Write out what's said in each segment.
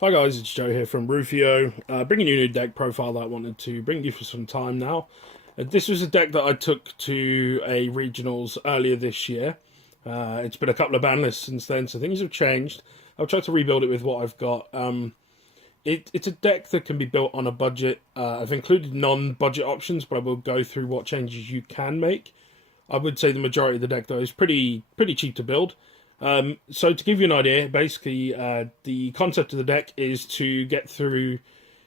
Hi guys, it's Joe here from Rufio, bringing you a new deck profile that I wanted to bring you for some time now. This was a deck that I took to a regionals earlier this year. It's been a couple of ban lists since then, so things have changed. I'll try to rebuild it with what I've got. It's a deck that can be built on a budget. I've included non-budget options, but I will go through what changes you can make. I would say the majority of the deck though is pretty cheap to build. So to give you an idea, basically the concept of the deck is to get through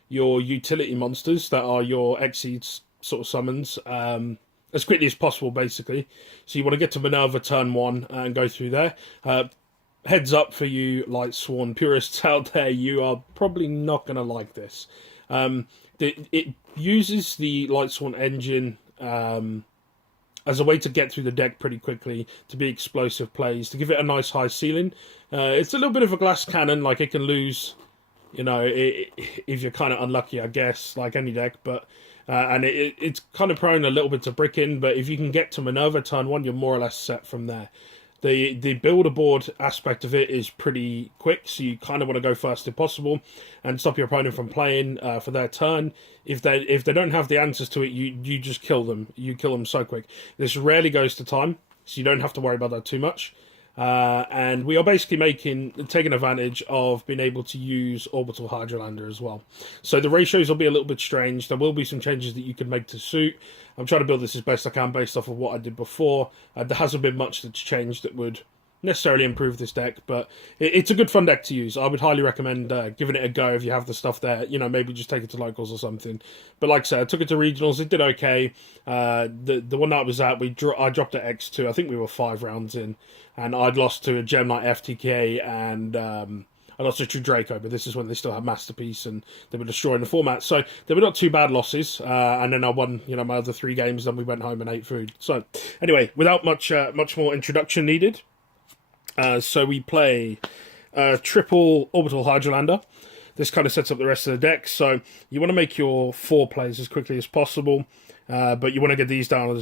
your utility monsters that are your Exceeds sort of summons as quickly as possible, basically. So you want to get to Minerva turn one and go through there. Heads up for you Lightsworn purists out there, you are probably not going to like this. It uses the Lightsworn Engine as a way to get through the deck pretty quickly, to be explosive plays, to give it a nice high ceiling. It's a little bit of a glass cannon, like it can lose, if you're kind of unlucky, I guess, like any deck, but and it's kind of prone a little bit to bricking, but if you can get to Minerva turn one, you're more or less set from there. The build a board aspect of it is pretty quick, so you kind of want to go first if possible, and stop your opponent from playing for their turn. If they don't have the answers to it, you just kill them. You kill them so quick. This rarely goes to time, so you don't have to worry about that too much. And we are basically taking advantage of being able to use Orbital Hydralander as well. So the ratios will be a little bit strange. There will be some changes that you can make to suit. I'm trying to build this as best I can based off of what I did before. There hasn't been much that's changed that would necessarily improve this deck, but it's a good fun deck to use. I would highly recommend giving it a go if you have the stuff there. Maybe just take it to locals or something. But like I said, I took it to regionals. It did okay. The one that I was at, I dropped at X2. I think we were 5 rounds in, and I'd lost to a gem like FTK and I lost to True Draco, but this is when they still had Masterpiece and they were destroying the format. So they were not too bad losses, and then I won, my other 3 games. Then we went home and ate food. So anyway, without much more introduction needed, so we play triple Orbital Hydralander. This kind of sets up the rest of the deck. So you want to make your 4 plays as quickly as possible. But you want to get these down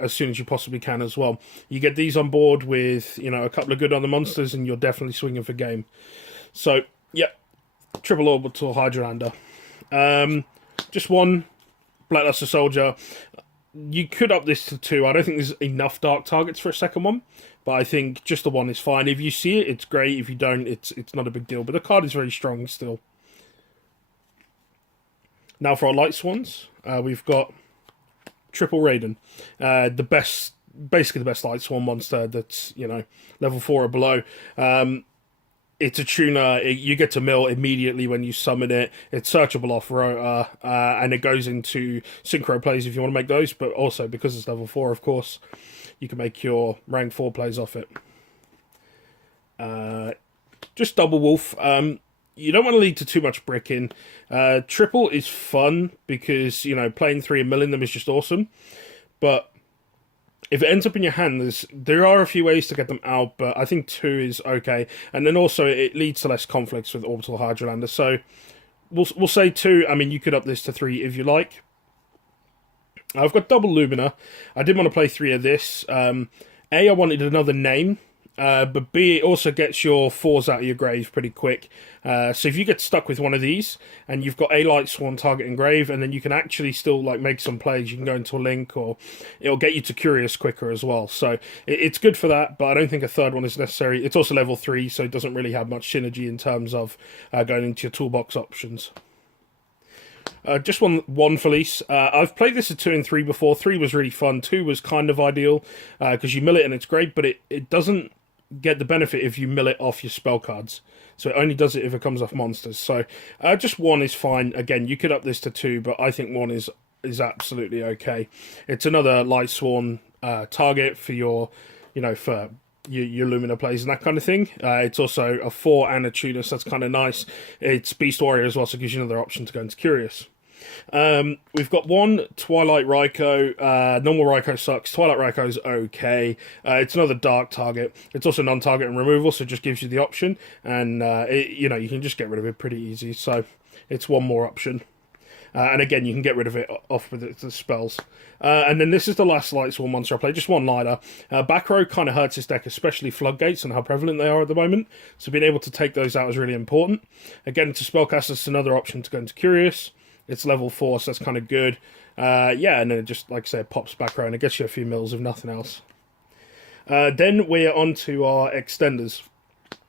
as soon as you possibly can as well. You get these on board with a couple of good other monsters, and you're definitely swinging for game. So yeah, triple Orbital Hydralander. Just 1 Blackluster Soldier. You could up this to 2. I don't think there's enough dark targets for a second one, but I think just the 1 is fine. If you see it, it's great. If you don't, it's not a big deal. But the card is very strong still. Now for our Lightsworns, we've got triple Raiden, basically the best Lightsworn monster that's level 4 or below. It's a tuner. You get to mill immediately when you summon it. It's searchable off Rota, and it goes into synchro plays if you want to make those. But also because it's level 4, of course, you can make your rank 4 plays off it. Just double wolf. You don't want to lead to too much bricking. Triple is fun because playing 3 and milling them is just awesome. But if it ends up in your hand, there are a few ways to get them out, but I think 2 is okay. And then also it leads to less conflicts with Orbital Hydralander. So we'll say 2. I mean, you could up this to 3 if you like. I've got double Lumina. I did want to play 3 of this. A, I wanted another name. But B, it also gets your 4s out of your grave pretty quick. So if you get stuck with one of these, and you've got a Lightsworn target grave, and then you can actually still make some plays, you can go into a link, or it'll get you to Curious quicker as well. So it's good for that, but I don't think a 3rd one is necessary. It's also level 3, so it doesn't really have much synergy in terms of going into your toolbox options. Just one Felice. I've played this at 2 and 3 before. 3 was really fun. 2 was kind of ideal because you mill it and it's great, but it doesn't get the benefit if you mill it off your spell cards. So it only does it if it comes off monsters. So just 1 is fine. Again, you could up this to 2, but I think 1 is absolutely okay. It's another Lightsworn target for your, for your Lumina plays and that kind of thing. It's also a 4 and a tuner, so that's kind of nice. It's Beast Warrior as well, so it gives you another option to go into Curious. We've got 1 Twilight Raikou. Normal Raikou sucks. Twilight Raikou's okay. It's another dark target. It's also non-target and removal, so it just gives you the option, and you can just get rid of it pretty easy. So it's 1 more option. And again, you can get rid of it off with the spells. And then this is the last Lightsworn monster I played, just one liner. Back row kind of hurts this deck, especially floodgates and how prevalent they are at the moment. So being able to take those out is really important. Again, to spellcaster, it's another option to go into Curious. It's level 4, so that's kind of good. Yeah, and then it just, like I say, it pops back row and it gets you a few mils, if nothing else. Then we're on to our extenders.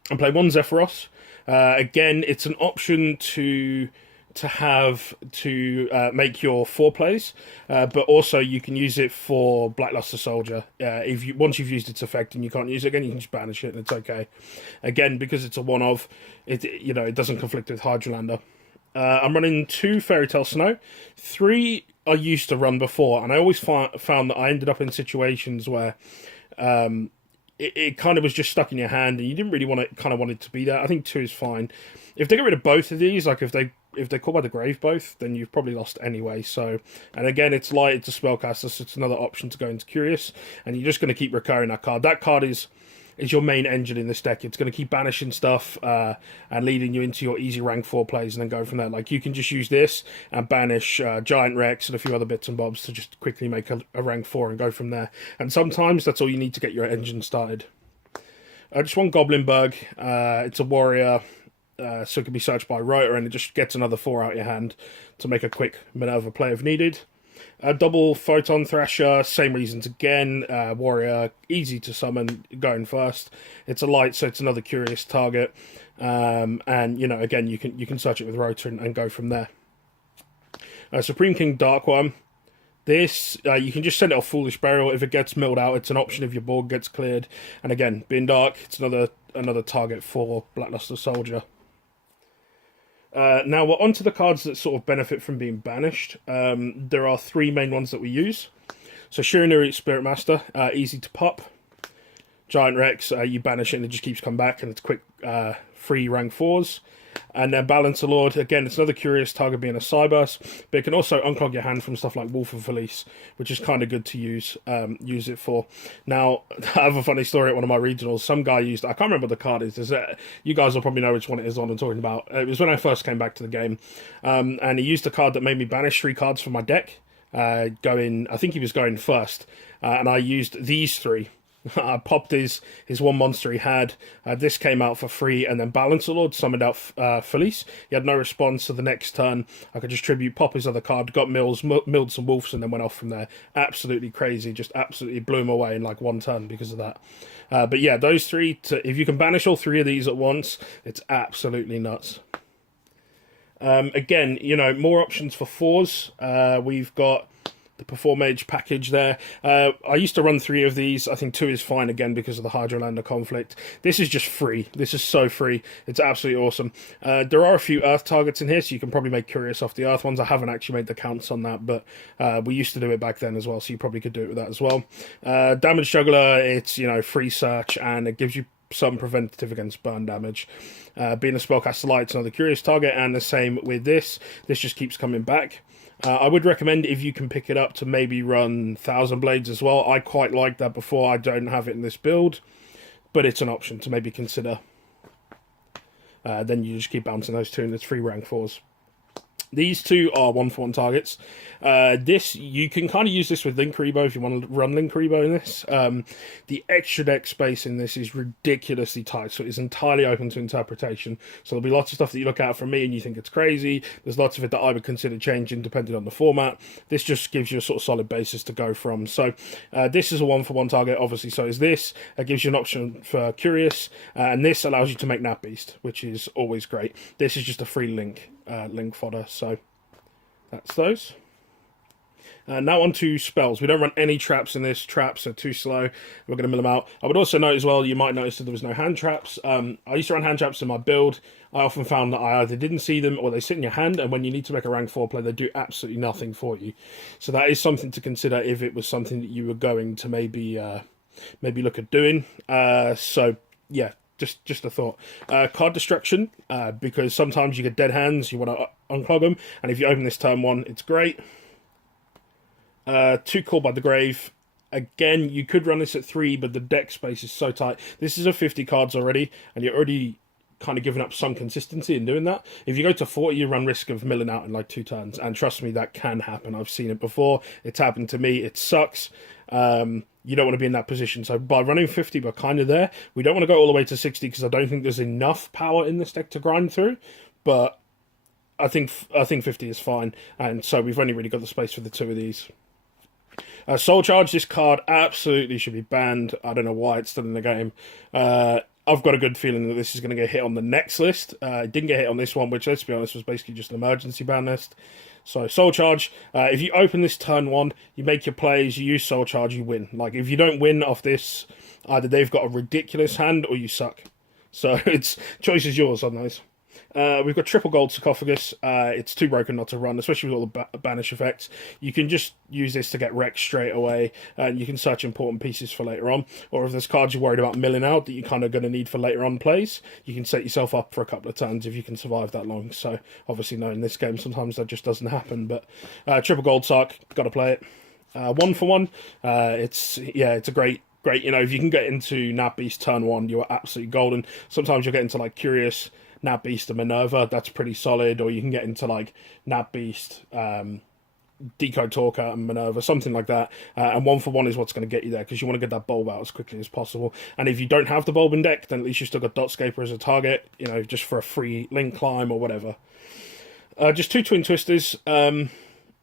I play one Zephyros. Again, it's an option to make your 4 plays, but also you can use it for Blackluster Soldier. Once you've used its effect and you can't use it again, you can just banish it and it's okay. Again, because it's a one-of, it doesn't conflict with Hydralander. I'm running 2 Fairy Tale Snow. 3 I used to run before, and I always found that I ended up in situations where it kind of was just stuck in your hand, and you didn't really want it to be there. I think 2 is fine. If they get rid of both of these, like if they call by the grave both, then you've probably lost anyway. So, and again, it's light, it's a spellcaster, so it's another option to go into Curious, and you're just going to keep recurring that card. That card is your main engine in this deck. It's going to keep banishing stuff and leading you into your easy rank 4 plays and then go from there. Like, you can just use this and banish Giant Rex and a few other bits and bobs to just quickly make a rank 4 and go from there. And sometimes that's all you need to get your engine started. Just one Goblin Bug. It's a warrior, so it can be searched by Rotor, and it just gets another 4 out your hand to make a quick Minerva play if needed. Double Photon Thrasher, same reasons again. Warrior, easy to summon, going first. It's a light, so it's another Curious target. And again, you can search it with Rotor and go from there. Supreme King Dark Worm. This, you can just send it off Foolish Burial. If it gets milled out, it's an option if your board gets cleared. And again, being dark, it's another target for Blackluster Soldier. Now we're on to the cards that sort of benefit from being banished. There are 3 main ones that we use. So Shiranui Spirit Master, easy to pop. Giant Rex, you banish it and it just keeps coming back, and it's quick free rank 4s. And then Balancer Lord, again, it's another Curious target being a Cybers, but it can also unclog your hand from stuff like Wolf of Felice, which is kind of good to use it for. Now, I have a funny story at one of my regionals. Some guy used, I can't remember what the card is. You guys will probably know which one it is on I'm talking about. It was when I first came back to the game, and he used a card that made me banish 3 cards from my deck. I think he was going first, and I used these 3. I popped his one monster he had. This came out for free, and then Balancer Lord summoned out Felice. He had no response, so the next turn I could just tribute, pop his other card, got milled some wolves, and then went off from there. Absolutely crazy, just absolutely blew him away in like one turn because of that. But yeah, those 3, if you can banish all 3 of these at once, it's absolutely nuts. Again, more options for 4s. We've got the Perform Mage package there. I used to run 3 of these. I think 2 is fine again because of the Hydralander conflict. This is just free. This is so free. It's absolutely awesome. There are a few Earth targets in here, so you can probably make Curious off the Earth ones. I haven't actually made the counts on that, but we used to do it back then as well, so you probably could do it with that as well. Damage Juggler, it's, free search, and it gives you some preventative against burn damage. Being a spellcaster light, it's another Curious target, and the same with this. This just keeps coming back. I would recommend, if you can pick it up, to maybe run Thousand Blades as well. I quite liked that before. I don't have it in this build, but it's an option to maybe consider. Then you just keep bouncing those 2, and it's 3 rank 4s. These 2 are 1-for-1 targets. You can kind of use this with Link Rebo if you want to run Link Rebo in this. The extra deck space in this is ridiculously tight, so it's entirely open to interpretation. So there'll be lots of stuff that you look at from me and you think it's crazy. There's lots of it that I would consider changing depending on the format. This just gives you a sort of solid basis to go from. So this is a 1-for-1 target, obviously, so is this. It gives you an option for Curious, and this allows you to make Nap Beast, which is always great. This is just a free link fodder, so that's those. Now on to spells. We don't run any traps in this. Traps are too slow. We're going to mill them out. I would also note as well, you might notice that there was no hand traps. I used to run hand traps in my build. I often found that I either didn't see them or they sit in your hand, and when you need to make a rank 4 play, they do absolutely nothing for you. So that is something to consider if it was something that you were going to maybe look at doing. So yeah, just a thought. Card destruction, because sometimes you get dead hands, you want to unclog them, and if you open this turn 1, it's great. 2 Call by the Grave. Again, you could run this at 3, but the deck space is so tight. This is a 50 cards already, and you're already kind of given up some consistency in doing that. If you go to 40, you run risk of milling out in like 2 turns, and trust me, that can happen. I've seen it before. It's happened to me. It sucks. You don't want to be in that position. So by running 50, we're kind of there. We don't want to go all the way to 60 because I don't think there's enough power in this deck to grind through. But I think 50 is fine, and so we've only really got the space for the 2 of these. Soul Charge, this card absolutely should be banned. I don't know why it's still in the game. I've got a good feeling that this is going to get hit on the next list. It didn't get hit on this one, which, let's be honest, was basically just an emergency ban list. So Soul Charge, if you open this turn 1, you make your plays, you use Soul Charge, you win. Like, if you don't win off this, either they've got a ridiculous hand or you suck. So it's choice is yours on those. We've got triple gold sarcophagus. It's too broken not to run, especially with all the banish effects. You can just use this to get wrecked straight away, and you can search important pieces for later on. Or if there's cards you're worried about milling out that you're kind of going to need for later on plays, you can set yourself up for a couple of turns if you can survive that long. So obviously, no, in this game sometimes that just doesn't happen. But triple gold sarc, got to play it. 1 for 1. It's a great. You know, if you can get into Nat Beast turn 1, you're absolutely golden. Sometimes you'll get into like Curious, Nat Beast, and Minerva. That's pretty solid. Or you can get into like Nat Beast, Decode Talker, and Minerva, something like that. And 1 for 1 is what's going to get you there because you want to get that bulb out as quickly as possible. And if you don't have the bulb in deck, then at least you still got Dotscaper as a target. You know, just for a free link climb or whatever. Just 2 Twin Twisters.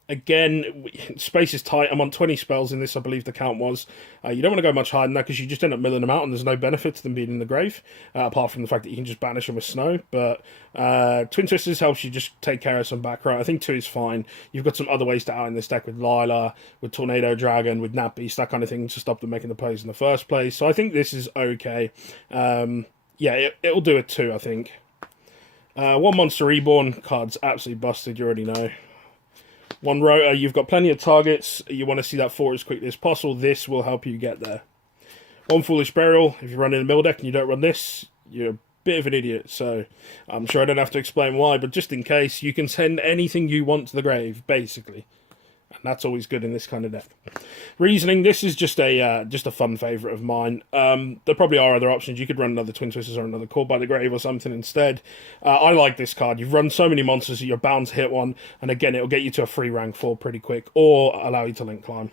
Again, space is tight. I'm on 20 spells in this, I believe the count was. You don't want to go much higher than that because you just end up milling them out and there's no benefit to them being in the grave, apart from the fact that you can just banish them with snow. But Twin Twisters helps you just take care of some back row. I think 2 is fine. You've got some other ways to out in this deck with Lila, with Tornado Dragon, with Nat Beast, that kind of thing to stop them making the plays in the first place. So I think this is okay. It'll do it too, I think. 1 Monster Reborn, card's absolutely busted, you already know. 1 rotor, you've got plenty of targets. You want to see that 4 as quickly as possible. This will help you get there. 1 Foolish Burial. If you're running a mill deck and you don't run this, you're a bit of an idiot. So I'm sure I don't have to explain why, but just in case, you can send anything you want to the grave, basically. And that's always good in this kind of deck. Reasoning, this is just a fun favourite of mine. There probably are other options. You could run another Twin Twisters or another Call by the Grave or something instead. I like this card. You've run so many monsters that you're bound to hit one. And again, it'll get you to a free rank 4 pretty quick. Or allow you to link climb.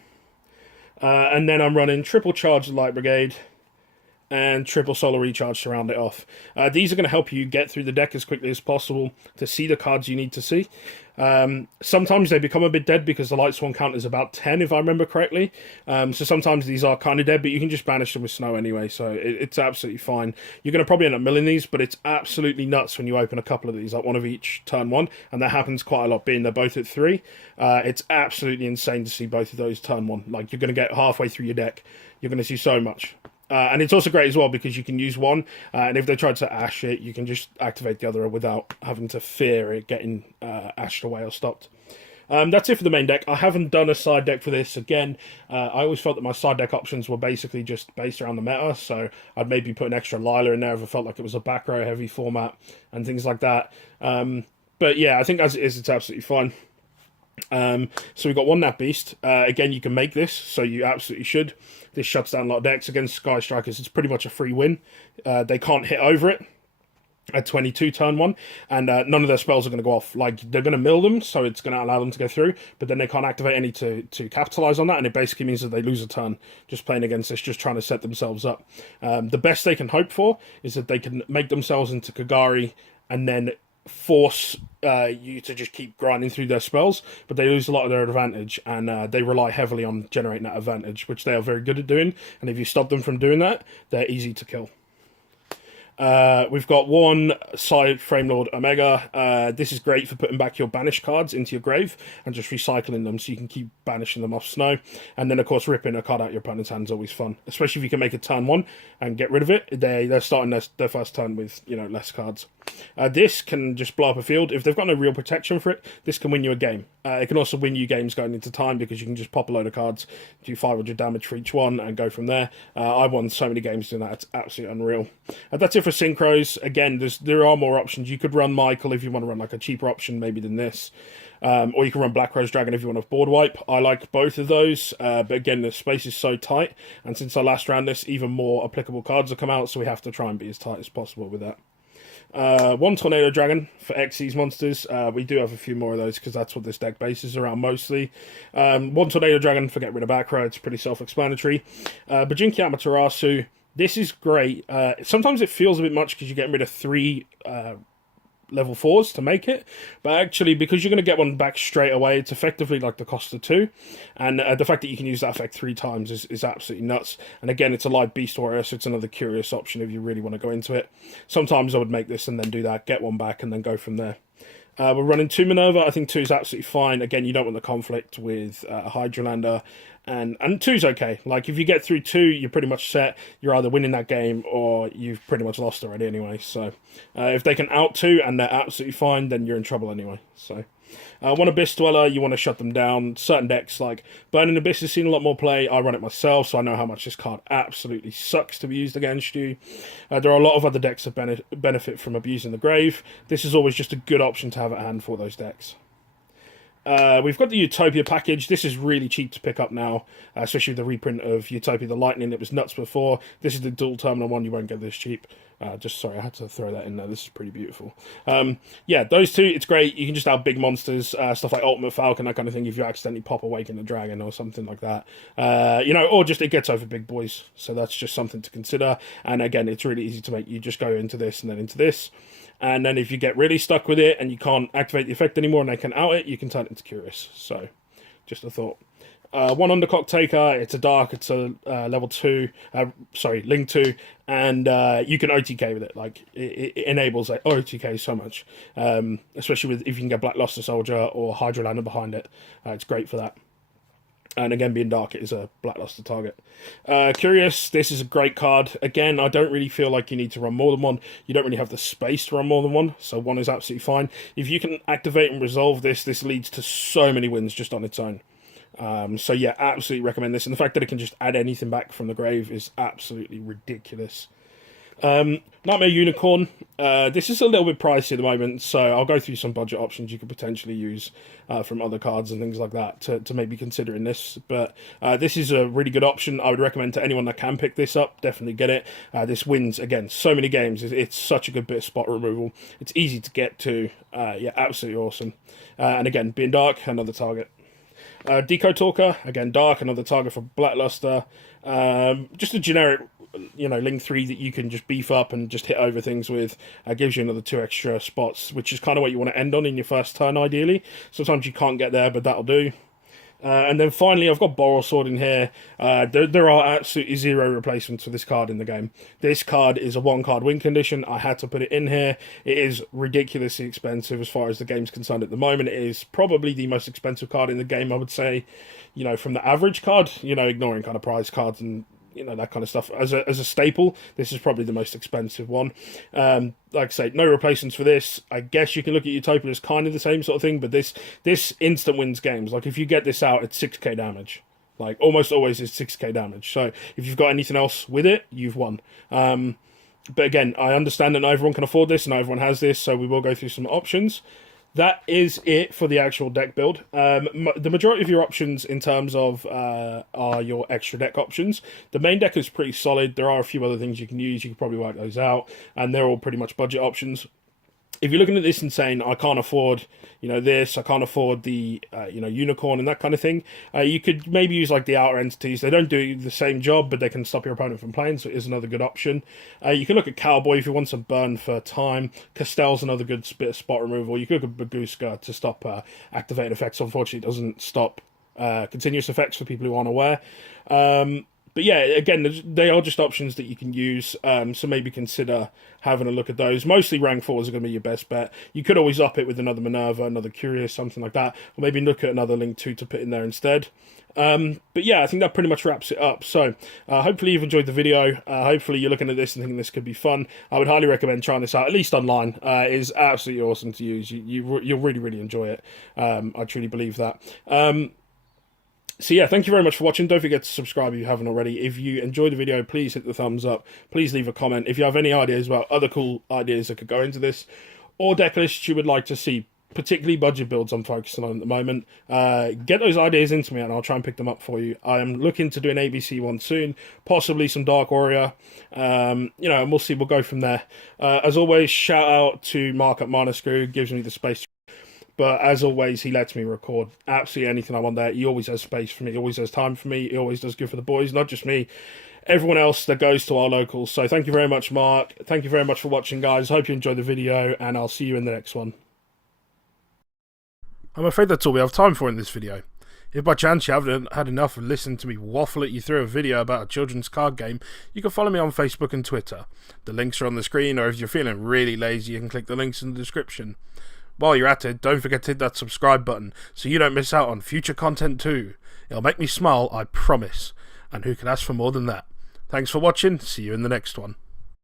And then I'm running triple charge Light Brigade. And triple solar recharge to round it off. These are going to help you get through the deck as quickly as possible to see the cards you need to see. Sometimes they become a bit dead because the Lightsworn count is about 10, if I remember correctly. So sometimes these are kind of dead, but you can just banish them with snow anyway, so it's absolutely fine. You're going to probably end up milling these, but it's absolutely nuts when you open a couple of these, like 1 of each turn 1, and that happens quite a lot, being they're both at 3. It's absolutely insane to see both of those turn 1. Like, you're going to get halfway through your deck, you're going to see so much. And it's also great as well because you can use one, and if they try to ash it, you can just activate the other without having to fear it getting ashed away or stopped. That's it for the main deck. I haven't done a side deck for this. Again, I always felt that my side deck options were basically just based around the meta, so I'd maybe put an extra Lila in there if I felt like it was a back row heavy format and things like that. But yeah, I think as it is, it's absolutely fine. So we've got 1 Nat Beast. Again, you can make this, so you absolutely should. This shuts down a lot of decks. Against Sky Strikers, it's pretty much a free win. They can't hit over it at 22 turn 1, and none of their spells are going to go off. Like, they're going to mill them, so it's going to allow them to go through, but then they can't activate any to capitalize on that, and it basically means that they lose a turn just playing against this, just trying to set themselves up. The best they can hope for is that they can make themselves into Kagari and then force you to just keep grinding through their spells, but they lose a lot of their advantage, and they rely heavily on generating that advantage, which they are very good at doing, and if you stop them from doing that, they're easy to kill. We've got 1 side Frame Lord Omega. This is great for putting back your banished cards into your grave and just recycling them so you can keep banishing them off snow. And then, of course, ripping a card out your opponent's hand is always fun, especially if you can make a turn 1 and get rid of it. They're starting their first turn with, you know, less cards. This can just blow up a field. If they've got no real protection for it, this can win you a game. It can also win you games going into time because you can just pop a load of cards, do 500 damage for each one, and go from there. I've won so many games doing that. It's absolutely unreal. That's it for Synchros. Again, there are more options. You could run Michael if you want to run like a cheaper option maybe than this. Or you can run Black Rose Dragon if you want a board wipe. I like both of those, but again, the space is so tight, and since I last ran this, even more applicable cards have come out, so we have to try and be as tight as possible with that. One Tornado Dragon for Xyz monsters. We do have a few more of those because that's what this deck bases around mostly. One Tornado Dragon for get rid of back row. It's pretty self-explanatory. Bajinki Amaterasu. This is great. Sometimes it feels a bit much because you're getting rid of 3 level 4s to make it, but actually because you're going to get one back straight away, it's effectively like the cost of 2, and the fact that you can use that effect 3 times is absolutely nuts. And again, it's a live beast warrior, so it's another curious option if you really want to go into it. Sometimes I would make this and then do that, get one back, and then go from there. We're running 2 Minerva. I think 2 is absolutely fine. Again, you don't want the conflict with Hydralander, and 2's okay. Like, if you get through 2, you're pretty much set. You're either winning that game or you've pretty much lost already anyway. So, if they can out 2 and they're absolutely fine, then you're in trouble anyway. So, One Abyss Dweller, you want to shut them down. Certain decks, like Burning Abyss, has seen a lot more play. I run it myself, so I know how much this card absolutely sucks to be used against you. There are a lot of other decks that benefit from abusing the grave. This is always just a good option to have at hand for those decks. We've got the Utopia package. This is really cheap to pick up now, especially with the reprint of Utopia the Lightning. It was nuts before. This is the dual terminal one. You won't get this cheap. Sorry, I had to throw that in there. This is pretty beautiful. Yeah, those 2, it's great. You can just have big monsters, stuff like Ultimate Falcon, that kind of thing, if you accidentally pop Awaken the Dragon or something like that. Or just it gets over big boys. So that's just something to consider. And again, it's really easy to make. You just go into this and then into this. And then if you get really stuck with it and you can't activate the effect anymore and they can out it, you can turn it into Curious. So, just a thought. One Underclock Taker, it's a dark, it's a level 2, Ling 2, and you can OTK with it. Like, it enables OTK so much, especially with if you can get Black Luster Soldier or Hydralander behind it. It's great for that. And again, being dark, it is a blackluster target. Curious, this is a great card. Again, I don't really feel like you need to run more than one. You don't really have the space to run more than one, so 1 is absolutely fine. If you can activate and resolve this, this leads to so many wins just on its own. So yeah, absolutely recommend this. And the fact that it can just add anything back from the grave is absolutely ridiculous. Nightmare Unicorn. This is a little bit pricey at the moment, so I'll go through some budget options you could potentially use from other cards and things like that to maybe considering this. But this is a really good option. I would recommend to anyone that can pick this up, definitely get it. This wins, again, so many games. It's such a good bit of spot removal. It's easy to get to. Yeah, absolutely awesome. And again, being dark, another target. Deco Talker, again, dark, another target for Blackluster. Just a generic, Ling 3 that you can just beef up and just hit over things with. Gives you another 2 extra spots, which is kind of what you want to end on in your first turn, ideally. Sometimes you can't get there, but that'll do. And then finally, I've got Boral Sword in here. There are absolutely 0 replacements for this card in the game. This card is a 1-card win condition. I had to put it in here. It is ridiculously expensive as far as the game's concerned at the moment. It is probably the most expensive card in the game, I would say, from the average card, ignoring kind of prize cards and that kind of stuff. As a staple, this is probably the most expensive one. Like I say, no replacements for this. I guess you can look at Utopia as kind of the same sort of thing, but this instant wins games. Like, if you get this out, it's 6k damage. Like, almost always is 6k damage. So, if you've got anything else with it, you've won. But again, I understand that not everyone can afford this, and not everyone has this, so we will go through some options. That is it for the actual deck build. The majority of your options in terms of are your extra deck options. The main deck is pretty solid. There are a few other things you can use. You can probably work those out, and they're all pretty much budget options. If you're looking at this and saying, I can't afford, this, I can't afford the, unicorn and that kind of thing, you could maybe use, like, the outer entities. They don't do the same job, but they can stop your opponent from playing, so it is another good option. You can look at Cowboy if you want some burn for time. Castell's another good bit of spot removal. You could look at Baguska to stop activated effects. Unfortunately, it doesn't stop continuous effects for people who aren't aware. But yeah, again, they are just options that you can use, so maybe consider having a look at those. Mostly rank 4s are going to be your best bet. You could always up it with another Minerva, another Curious, something like that, or maybe look at another Link 2 to put in there instead. But yeah, I think that pretty much wraps it up. So, hopefully you've enjoyed the video. Hopefully you're looking at this and thinking this could be fun. I would highly recommend trying this out, at least online. It is absolutely awesome to use. You'll really, really enjoy it. I truly believe that. So yeah, thank you very much for watching. Don't forget to subscribe if you haven't already. If you enjoyed the video, please hit the thumbs up. Please leave a comment. If you have any ideas about other cool ideas that could go into this, or deck lists you would like to see, particularly budget builds I'm focusing on at the moment. Get those ideas into me and I'll try and pick them up for you. I'm looking to do an ABC one soon, possibly some Dark Warrior, and we'll see, we'll go from there. As always, shout out to Mark at Manascrew, gives me the space. But as always, he lets me record absolutely anything I want there. He always has space for me. He always has time for me. He always does good for the boys, not just me. Everyone else that goes to our locals. So thank you very much, Mark. Thank you very much for watching, guys. Hope you enjoyed the video, and I'll see you in the next one. I'm afraid that's all we have time for in this video. If by chance you haven't had enough of listening to me waffle at you through a video about a children's card game, you can follow me on Facebook and Twitter. The links are on the screen, or if you're feeling really lazy, you can click the links in the description. While you're at it, don't forget to hit that subscribe button so you don't miss out on future content too. It'll make me smile, I promise. And who can ask for more than that? Thanks for watching, see you in the next one.